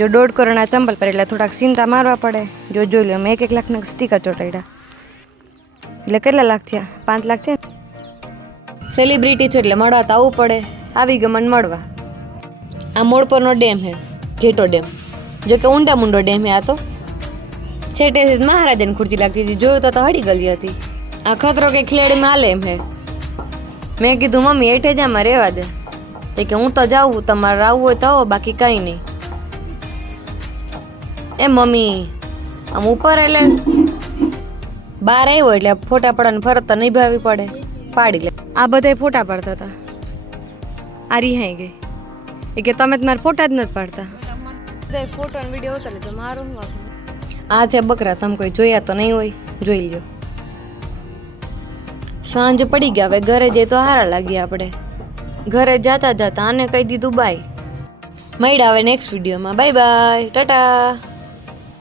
જો 1.5 કરોડના ચંપલ પર એટલે થોડાક ચિંતા મારવા પડે. જો જોઈ લો મેં 1 લાખના સ્ટીકર ચોટાડ્યા એટલે કેટલા લાખ થયા? 5 લાખ થયા. સેલિબ્રિટી છો એટલે મળવા તો આવવું પડે. આવી ગયો મને મળવા. આ મોડ પરનો ડેમ હે, ઘેટો ડેમ. જો કે ઊંડા મૂંડો ડેમ હે. આ તો છેટે મહારાજાની ખુરશી લાગતી હતી, જોયું તો હળી ગલી હતી. આ ખતરો કે ખિલાડીમાં હાલે એમ હે. મેં કીધું મમ્મી એઠે જ આમાં રહેવા દે. તે કે હું તો જાઉં, તમારે આવવું હોય તો આવો, બાકી કંઈ નહીં. એ મમ્મી આમ ઉપર એટલે બહાર આવ્યો એટલે ફોટા પડવાની ફરજ તો નિભાવવી પડે, પાડી લે. આ બધા ફોટા પાડતા હતા. આ રિહાઈ ગઈ એ કે તમે તમારા ફોટા જ નથી પાડતા. બધા ફોટો અને વિડીયો ઉતારે તો મારું શું વાંધો? આ છે બકરા, તમે કોઈ જોયા તો નહીં હોય, જોઈ લ્યો. સાંજ પડી ગયા, હવે ઘરે જઈએ તો હારા લાગીએ. આપણે ઘરે જતા જતા આને કહી દીધું બાય. મળ્યા હવે નેક્સ્ટ વિડીયોમાં. Bye bye, Tata.